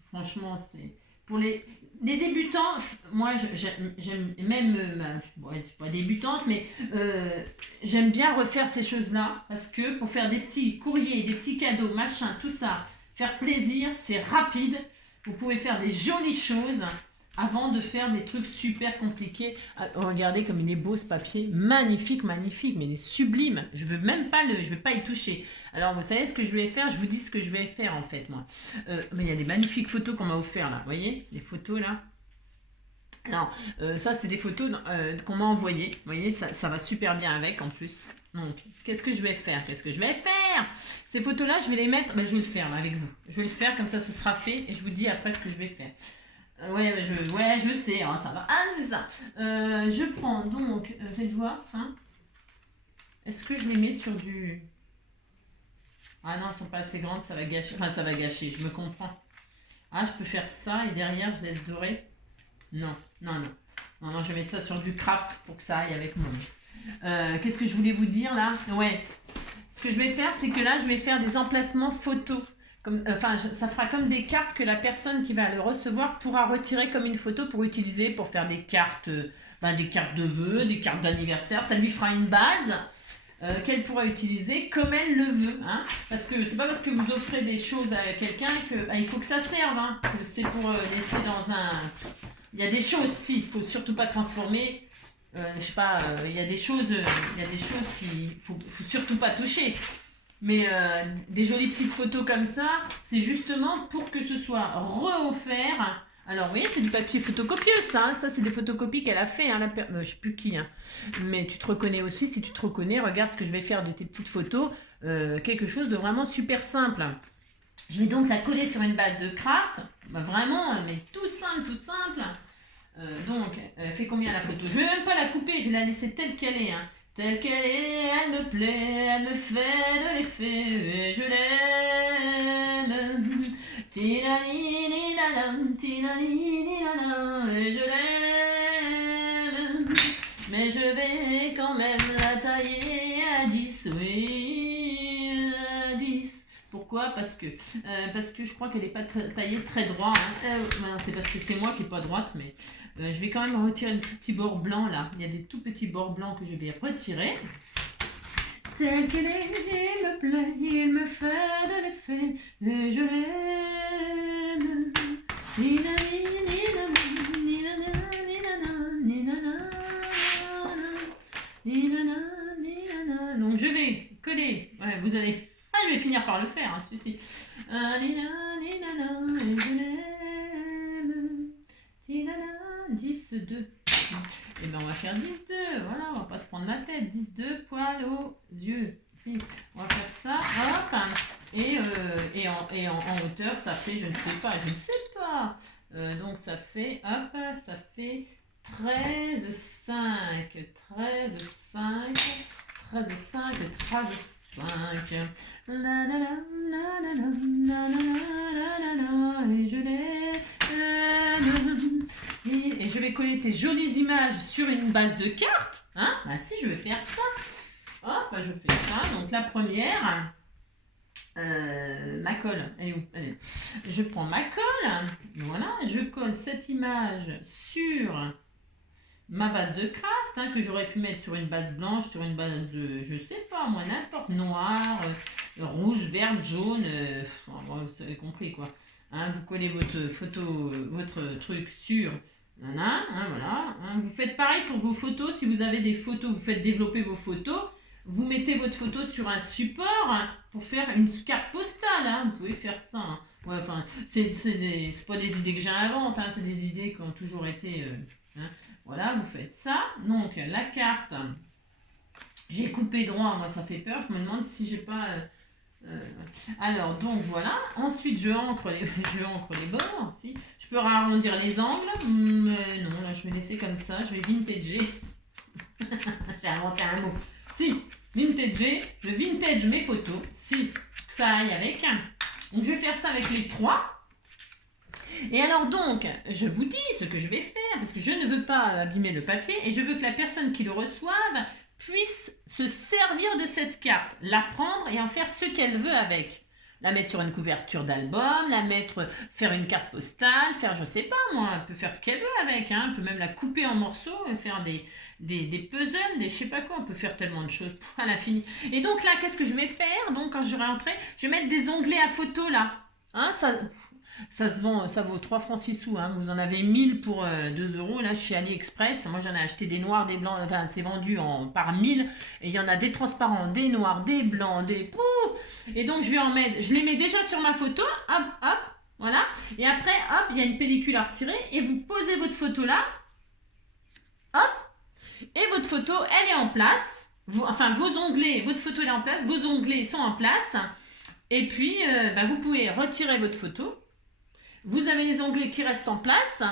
Franchement, c'est... Pour les débutants, moi, j'aime même... je suis pas débutante, mais j'aime bien refaire ces choses-là. Parce que pour faire des petits courriers, des petits cadeaux, machin, tout ça, faire plaisir, c'est rapide. Vous pouvez faire des jolies choses avant de faire des trucs super compliqués. Ah, regardez comme il est beau ce papier, magnifique, mais il est sublime. Je veux même pas je vais pas y toucher. Alors vous savez ce que je vais faire, je vous dis ce que je vais faire en fait moi. Mais il y a des magnifiques photos qu'on m'a offert là, vous voyez, les photos là. Alors ça c'est des photos qu'on m'a envoyées, vous voyez, ça va super bien avec en plus. Donc, qu'est-ce que je vais faire? Ces photos-là, je vais les mettre... je vais le faire là, avec vous. Je vais le faire, comme ça sera fait. Et je vous dis après ce que je vais faire. Ouais, je sais, hein, ça va. Ah, c'est ça. Je prends donc... faites voir ça. Est-ce que je les mets sur du... Ah non, elles ne sont pas assez grandes, ça va gâcher. Enfin, ça va gâcher, je me comprends. Ah, je peux faire ça et derrière, je laisse dorer. Non, je vais mettre ça sur du craft pour que ça aille avec moi. Qu'est-ce que je voulais vous dire là? Ouais, ce que je vais faire, c'est que là, je vais faire des emplacements photos. Ça fera comme des cartes que la personne qui va le recevoir pourra retirer comme une photo pour utiliser pour faire des cartes de vœux, des cartes d'anniversaire. Ça lui fera une base qu'elle pourra utiliser comme elle le veut. Hein, parce que c'est pas parce que vous offrez des choses à quelqu'un qu'il faut que ça serve. Hein, c'est pour laisser dans un... Il y a des choses, il faut surtout pas transformer. Je sais pas, il y a des choses qu'il faut surtout pas toucher. Mais des jolies petites photos comme ça, c'est justement pour que ce soit re-offert. Alors, vous voyez, c'est du papier photocopieux, ça. Ça, c'est des photocopies qu'elle a fait. Je sais plus qui. Hein. Mais tu te reconnais aussi. Si tu te reconnais, regarde ce que je vais faire de tes petites photos. quelque chose de vraiment super simple. Je vais donc la coller sur une base de craft, vraiment, mais tout simple, tout simple. Donc, elle fait combien la photo? Je ne vais même pas la couper, je vais la laisser telle qu'elle est. Hein. Telle qu'elle est, elle me plaît, elle me fait de l'effet, et je l'aime. Tinani, ninanam, tinani, ninanam, et je l'aime. Mais je vais quand même la tailler à 10, oui, à 10. Pourquoi? Parce que je crois qu'elle n'est pas taillée très droit. Hein. C'est parce que c'est moi qui n'ai pas droite, mais je vais quand même retirer le petit bord blanc là. Il y a des tout petits bords blancs que je vais retirer. Tel qu'elle est, il me plaît, il me fait de l'effet, et je l'aime. Donc je vais coller. Ouais, vous allez. Ah, je vais finir par le faire, hein, si. Et je l'aime. 10, 2. Et ben on va faire 10, 2. Voilà, on va pas se prendre la tête. 10, 2, poil aux yeux. Si. On va faire ça. Hop. Et en hauteur, ça fait, je ne sais pas. Donc ça fait, hop, ça fait 13, 5. 13, 5. 13, 5. 13, 5. Et je l'aime. Et je vais coller tes jolies images sur une base de cartes. Hein? Bah si, je vais faire ça. Hop, je fais ça. Donc la première, ma colle. Elle est où? Je prends ma colle. Voilà, je colle cette image sur ma base de craft, hein, que j'aurais pu mettre sur une base blanche, sur une base, je sais pas, moi, n'importe, noire, rouge, verte, jaune, vous avez compris quoi. Hein, vous collez votre photo, votre truc sur, hein, voilà. Hein, vous faites pareil pour vos photos, si vous avez des photos, vous faites développer vos photos, vous mettez votre photo sur un support hein, pour faire une carte postale, hein, vous pouvez faire ça. Hein. Ouais, enfin, c'est pas des idées que j'invente, hein, c'est des idées qui ont toujours été... hein. Voilà, vous faites ça. Donc, la carte, j'ai coupé droit, moi ça fait peur. Je me demande si j'ai pas... Alors, donc voilà. Ensuite, je ancre les bords. Si. Je peux arrondir les angles. Mais non, là, je vais laisser comme ça. Je vais vintager. J'ai inventé un mot. Si, vintager. Je vintage mes photos. Si, que ça aille avec. Donc, je vais faire ça avec les trois. Et alors donc, je vous dis ce que je vais faire, parce que je ne veux pas abîmer le papier, et je veux que la personne qui le reçoive puisse se servir de cette carte, la prendre et en faire ce qu'elle veut avec. La mettre sur une couverture d'album, faire une carte postale, faire je sais pas moi, elle peut faire ce qu'elle veut avec, hein, elle peut même la couper en morceaux, faire des puzzles, des je sais pas quoi, on peut faire tellement de choses à l'infini. Et donc là, qu'est-ce que je vais faire? Donc quand je vais rentrer, je vais mettre des onglets à photo là. Hein, ça se vend, ça vaut 3 francs 6 sous. Hein. Vous en avez 1000 pour 2 euros là chez AliExpress. Moi j'en ai acheté des noirs, des blancs. Enfin, c'est vendu par 1000. Et il y en a des transparents, des noirs, des blancs, des. Et donc je vais en mettre. Je les mets déjà sur ma photo. Hop, hop. Voilà. Et après, hop, il y a une pellicule à retirer. Et vous posez votre photo là. Hop. Et votre photo, elle est en place. Enfin, vos onglets, votre photo elle est en place. Vos onglets sont en place. Et puis, vous pouvez retirer votre photo. Vous avez les onglets qui restent en place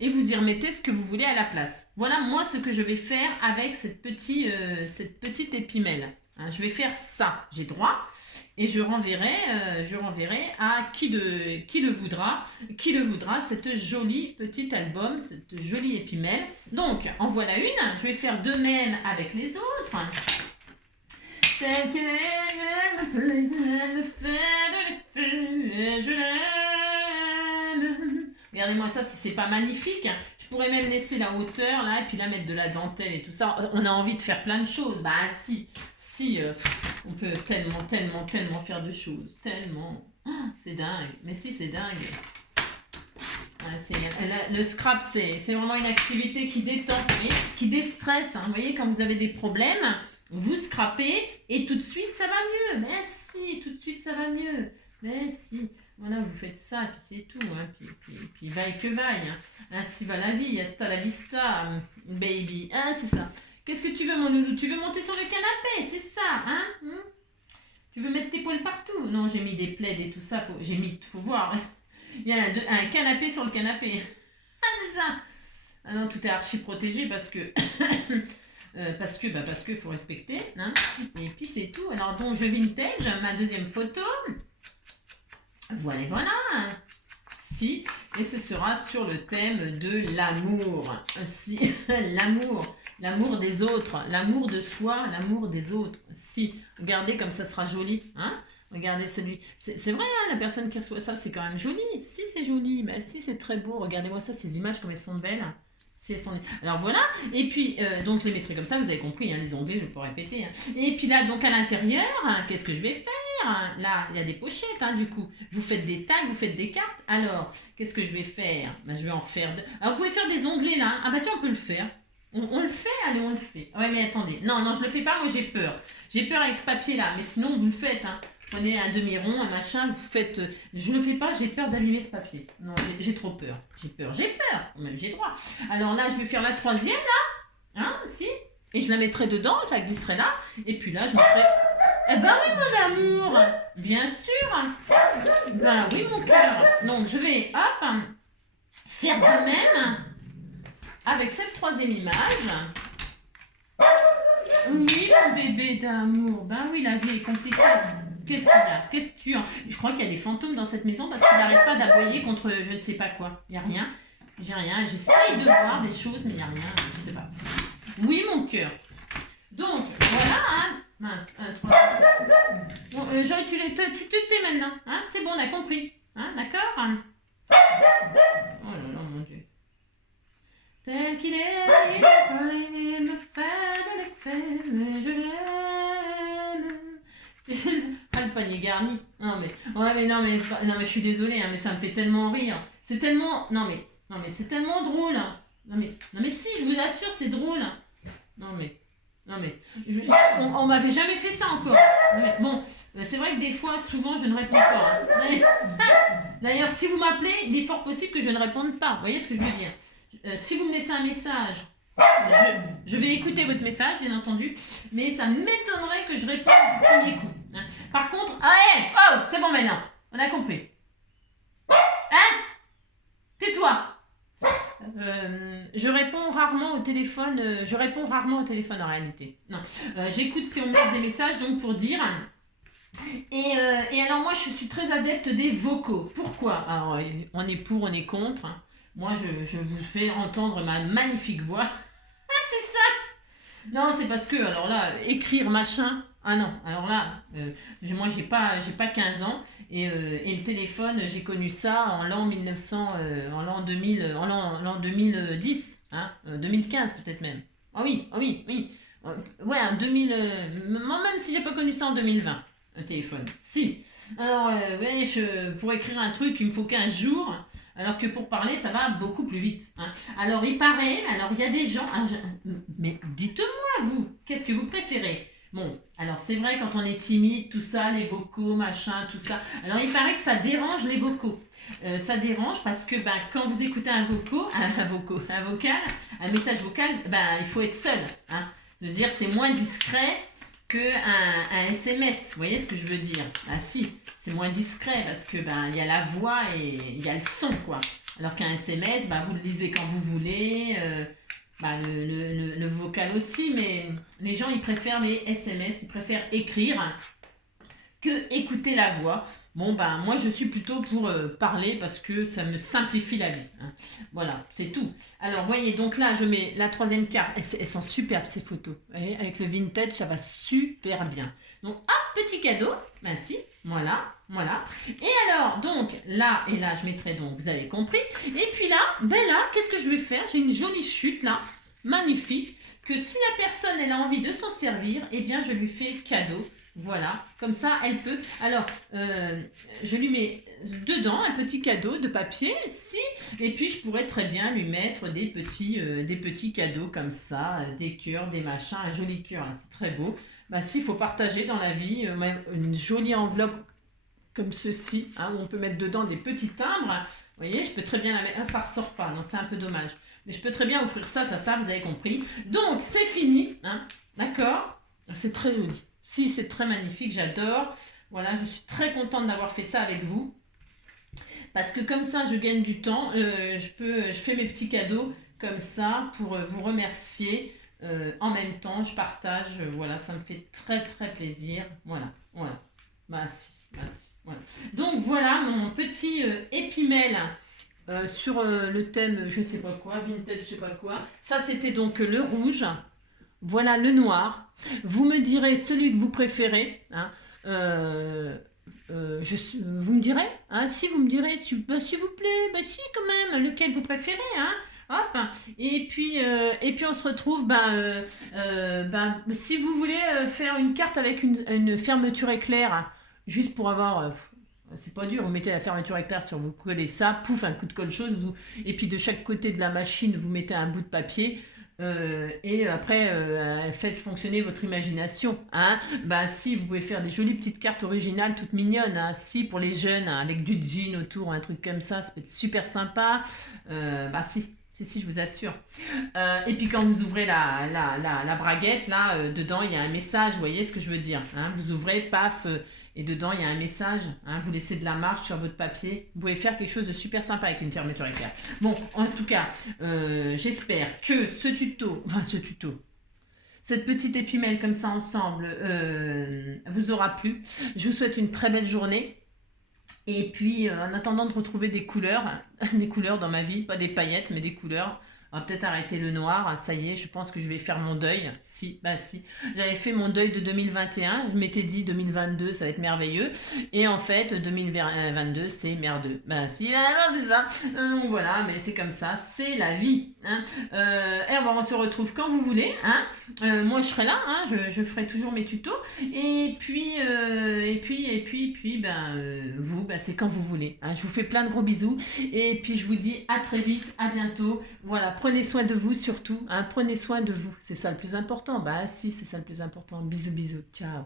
et vous y remettez ce que vous voulez à la place. Voilà moi ce que je vais faire avec cette petite épimèle. Hein, je vais faire ça, j'ai droit, et je renverrai à qui le voudra cette jolie petite album, cette jolie épimèle. Donc en voilà une, je vais faire de même avec les autres. Telle qu'elle me plaît, elle me fait de l'effet, je l'aime. Regardez-moi ça, si c'est pas magnifique. Je pourrais même laisser la hauteur là et puis là mettre de la dentelle et tout ça. On a envie de faire plein de choses. Bah si, on peut tellement faire de choses. Tellement. Oh, c'est dingue. Mais si, c'est dingue. Le scrap, c'est vraiment une activité qui détend, qui déstresse. Hein. Vous voyez, quand vous avez des problèmes, vous scrapez et tout de suite ça va mieux. Mais si, tout de suite ça va mieux. Mais si. Voilà, vous faites ça, et puis c'est tout. Hein. Puis vaille que vaille. Hein. Ainsi va la vie. Hasta la vista, baby. Ah, c'est ça. Qu'est-ce que tu veux, mon loulou? Tu veux monter sur le canapé? C'est ça, hein? Tu veux mettre tes poils partout? Non, j'ai mis des plaids et tout ça. Faut voir. Il y a un canapé sur le canapé. Ah, c'est ça. Ah non, tout est archi protégé parce que parce que faut respecter. Hein. Et puis c'est tout. Alors bon, je vintage, ma deuxième photo. Voilà, voilà. Si, et ce sera sur le thème de l'amour. Si, l'amour. L'amour des autres, l'amour de soi, l'amour des autres. Si, regardez comme ça sera joli. Hein. Regardez celui. C'est vrai, hein, la personne qui reçoit ça, c'est quand même joli. Si, c'est joli. Ben, si, c'est très beau. Regardez-moi ça, ces images, comme elles sont belles. Si elles sont... Alors voilà. Et puis, donc je les mettrai comme ça, vous avez compris, hein, les onglets, je ne vais pas répéter. Hein. Et puis là, donc à l'intérieur, hein, qu'est-ce que je vais faire? Là, il y a des pochettes, hein, du coup. Vous faites des tags, vous faites des cartes. Alors, qu'est-ce que je vais faire? Ben, je vais en refaire deux. Alors, vous pouvez faire des onglets là. Ah bah tiens, on peut le faire. On le fait, allez, on le fait. Ouais, mais attendez. Non, non, je le fais pas, moi j'ai peur. J'ai peur avec ce papier-là, mais sinon, vous le faites. Hein. Prenez un demi-rond, un machin, vous faites... je le fais pas, j'ai peur d'abîmer ce papier. Non, j'ai trop peur. J'ai peur. Même j'ai droit. Alors là, je vais faire la troisième, là. Hein, si. Et je la mettrai dedans, je la glisserai là. Et puis là, je mettrai... Eh ben oui, mon amour. Bien sûr. Ben oui, mon cœur. Donc, je vais, hop, faire de même... avec cette troisième image. Oui, mon bébé d'amour. Ben oui, la vie est compliquée. Qu'est-ce qu'il y a? Qu'est-ce que tu en... Je crois qu'il y a des fantômes dans cette maison parce qu'il n'arrête pas d'aboyer contre je ne sais pas quoi. Il n'y a rien. J'ai rien. J'essaye de voir des choses, mais il n'y a rien. Je ne sais pas. Oui, mon cœur. Donc, voilà. Hein. Mince. Bon, tu te tais maintenant. Hein. C'est bon, on a compris. Hein, d'accord? Oh là là, mon Dieu. Tel qu'il est, il me fait de l'effet, mais je l'aime. Ah, le panier garni. Non mais, ouais, mais non mais je suis désolée, hein, mais ça me fait tellement rire. C'est tellement, non mais c'est tellement drôle. Non mais si, je vous assure, c'est drôle. Non mais, on m'avait jamais fait ça encore. Mais, bon, c'est vrai que des fois, souvent, je ne réponds pas. Hein. D'ailleurs, si vous m'appelez, il est fort possible que je ne réponde pas. Vous voyez ce que je veux dire? Si vous me laissez un message, je vais écouter votre message, bien entendu, mais ça m'étonnerait que je réponde du premier coup. Hein. Par contre, oh, c'est bon maintenant, on a compris. Hein? Tais-toi. Je réponds rarement au téléphone. En réalité. Non, j'écoute si on me laisse des messages, donc pour dire. Et alors moi, je suis très adepte des vocaux. Pourquoi? Alors, on est pour, on est contre. Hein. Moi, je vous fais entendre ma magnifique voix. Ah, c'est ça! Non, c'est parce que, alors là, écrire machin... Ah non, alors là, moi, j'ai pas 15 ans. Et le téléphone, j'ai connu ça en l'an 2000, en l'an 2010. Hein, 2015 peut-être même. Ah oui. Ouais, en 2000... même si j'ai pas connu ça en 2020, un téléphone. Si. Alors, pour écrire un truc, il me faut 15 jours... Alors que pour parler, ça va beaucoup plus vite. Hein. Alors, il paraît, il y a des gens... mais dites-moi, vous, qu'est-ce que vous préférez? Bon, alors c'est vrai, quand on est timide, tout ça, les vocaux, machin, tout ça. Alors, il paraît que ça dérange les vocaux. Ça dérange parce que quand vous écoutez un message vocal, il faut être seul. Hein. C'est-à-dire, c'est moins discret qu'un SMS, vous voyez ce que je veux dire? Ah si, c'est moins discret parce que il y a la voix et il y a le son, quoi. Alors qu'un SMS, vous le lisez quand vous voulez, le vocal aussi, mais les gens, ils préfèrent les SMS, ils préfèrent écrire que écouter la voix. Bon, moi, je suis plutôt pour parler parce que ça me simplifie la vie. Hein. Voilà, c'est tout. Alors, voyez, donc là, je mets la troisième carte. Elles sont superbes, ces photos. Voyez, avec le vintage, ça va super bien. Donc, hop, petit cadeau. Si, voilà. Et alors, donc, là et là, je mettrai donc, vous avez compris. Et puis là, qu'est-ce que je vais faire? J'ai une jolie chute, là, magnifique, que si la personne, elle a envie de s'en servir, eh bien, je lui fais cadeau. Voilà, comme ça, elle peut. Alors, je lui mets dedans un petit cadeau de papier, et puis je pourrais très bien lui mettre des petits cadeaux comme ça, des cœurs, des machins, un joli cœur, là, c'est très beau. Il faut partager dans la vie, une jolie enveloppe comme ceci, hein, où on peut mettre dedans des petits timbres. Vous voyez, je peux très bien la mettre. Ah, ça ressort pas, non, c'est un peu dommage. Mais je peux très bien offrir ça, vous avez compris. Donc, c'est fini, hein, d'accord? C'est très joli. Si, c'est très magnifique, j'adore. Voilà, je suis très contente d'avoir fait ça avec vous. Parce que comme ça, je gagne du temps. Je fais mes petits cadeaux comme ça pour vous remercier. En même temps, je partage. Voilà, ça me fait très très plaisir. Voilà, voilà. Bah si, bah si. Voilà. Donc voilà mon petit épimèle sur le thème je sais pas quoi, vintage je sais pas quoi. Ça c'était donc le rouge. Voilà le noir. Vous me direz celui que vous préférez. Hein. Euh, vous me direz, hein, si vous me direz, bah, s'il vous plaît, bah, si quand même, lequel vous préférez, hein, hop, et puis on se retrouve, si vous voulez faire une carte avec une fermeture éclair, hein, juste pour avoir, c'est pas dur, vous mettez la fermeture éclair sur, vous collez ça, pouf, un coup de colle chaude, et puis de chaque côté de la machine, vous mettez un bout de papier, et après, faites fonctionner votre imagination. Hein. Bah, si, vous pouvez faire des jolies petites cartes originales, toutes mignonnes. Hein. Si, pour les jeunes, hein, avec du jean autour, un truc comme ça peut être super sympa. Bah, si, je vous assure. Et puis quand vous ouvrez la braguette, là, dedans, il y a un message, vous voyez ce que je veux dire. Hein. Vous ouvrez, paf, et dedans, il y a un message. Hein. Vous laissez de la marge sur votre papier. Vous pouvez faire quelque chose de super sympa avec une fermeture éclair. Bon, en tout cas, j'espère que cette petite épimèle comme ça ensemble vous aura plu. Je vous souhaite une très belle journée. Et puis, en attendant de retrouver des couleurs dans ma vie, pas des paillettes, mais des couleurs. On va peut-être arrêter le noir. Ça y est, je pense que je vais faire mon deuil. Si. J'avais fait mon deuil de 2021. Je m'étais dit 2022, ça va être merveilleux. Et en fait, 2022, c'est merdeux. C'est ça. Donc voilà, mais c'est comme ça. C'est la vie. Hein. On se retrouve quand vous voulez. Hein. Moi, je serai là. Hein. Je ferai toujours mes tutos. Et puis, vous, c'est quand vous voulez. Hein. Je vous fais plein de gros bisous. Et puis, je vous dis à très vite, à bientôt. Voilà, prenez soin de vous surtout. Hein. Prenez soin de vous. C'est ça le plus important. Si, c'est ça le plus important. Bisous, bisous. Ciao.